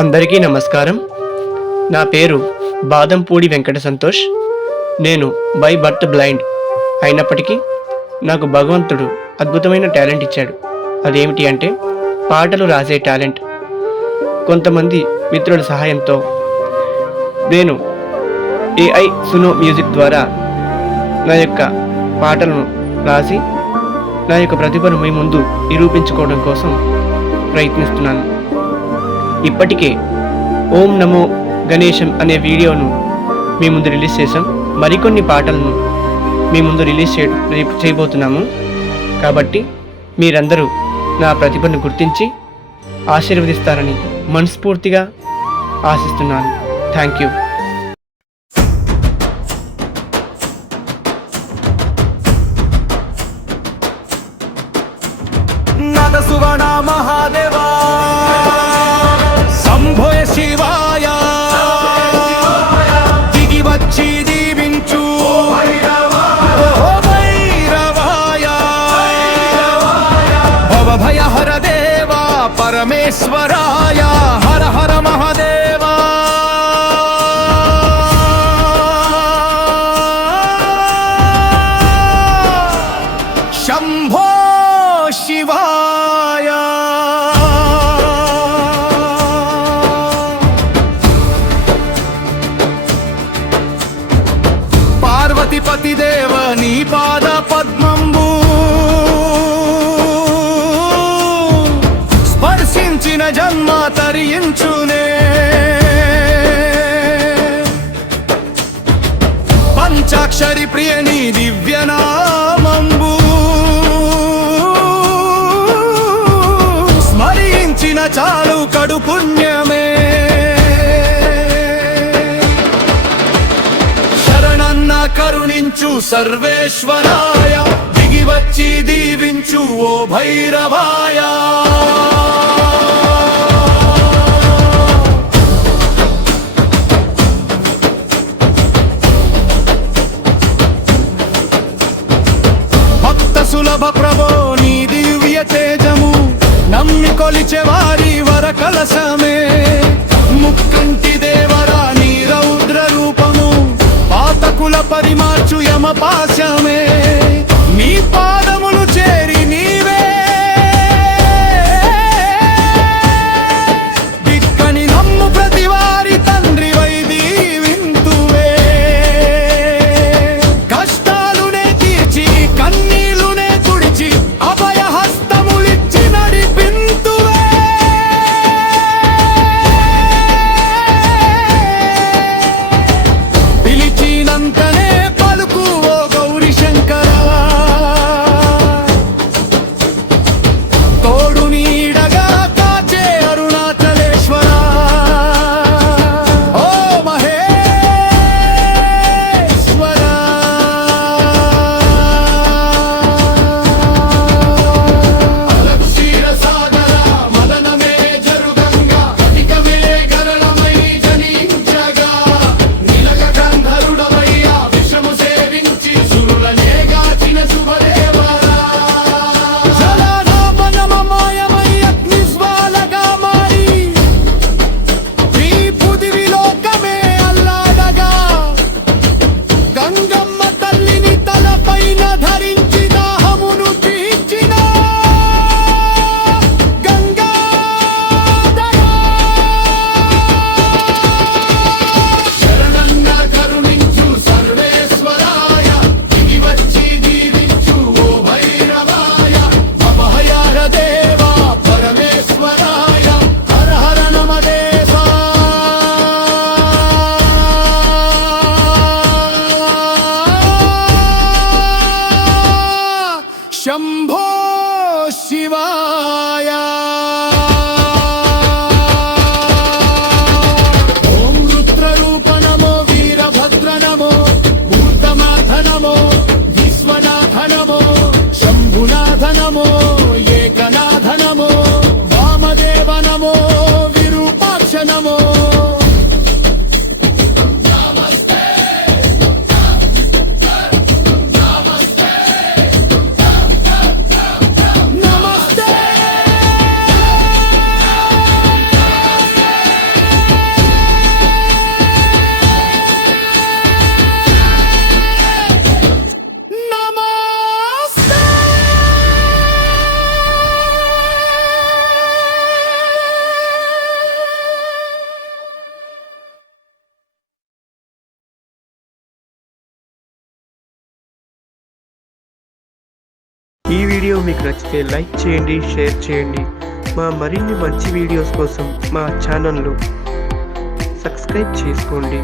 అందరికీ నమస్కారం. నా పేరు బాదంపూడి వెంకట సంతోష్. నేను బై బర్త్ బ్లైండ్ అయినప్పటికీ నాకు భగవంతుడు అద్భుతమైన టాలెంట్ ఇచ్చాడు. అదేమిటి అంటే పాటలు రాసే టాలెంట్. కొంతమంది మిత్రుల సహాయంతో నేను ఏఐ సునో మ్యూజిక్ ద్వారా నా యొక్క పాటలను రాసి నా యొక్క ప్రతిభను మీ ముందు నిరూపించుకోవడం కోసం ప్రయత్నిస్తున్నాను. ఇప్పటికే ఓం నమో గణేశం అనే వీడియోను మీ ముందు రిలీజ్ చేశాం. మరికొన్ని పాటలను మీ ముందు రిలీజ్ చేయబోతున్నాము. కాబట్టి మీరందరూ నా ప్రతిభను గుర్తించి ఆశీర్వదిస్తారని మనస్ఫూర్తిగా ఆశిస్తున్నాను. Thank you. సువర్ణ మహాదేవా శంభో శివాయ దిగి వచ్చి దీవించు భైరవాయ భవ భయ హర దేవా పరమేశ్వరాయ హర హర మహాదేవా శంభో శివాయ పార్వతిపతి దేవ నీ పాద పద్మంబు స్పర్శించిన జన్మ తరించునే పంచాక్షరి ప్రియ నీ దివ్యనామంబు స్మరించిన చాలు కడు పుణ్యమే. కరుణించు సర్వేశ్వరాయ దిగి వచ్చి దీవించు ఓ భైరవాయ భక్త సులభ ప్రభో నీ దివ్య తేజము నమ్మి కొలిచే వారి వర కలసమే. ముక్కంటి దేవరా నీ రౌద్ర రూపము పాతకుల పరిమార్చు యమ పాశమే. నీ పాదములు చేరి నీవే వీడియో మీకు నచ్చితే లైక్ చేయండి, షేర్ చేయండి. మా మరిన్ని మంచి వీడియోస్ కోసం మా ఛానల్ను సబ్స్క్రైబ్ చేసుకోండి.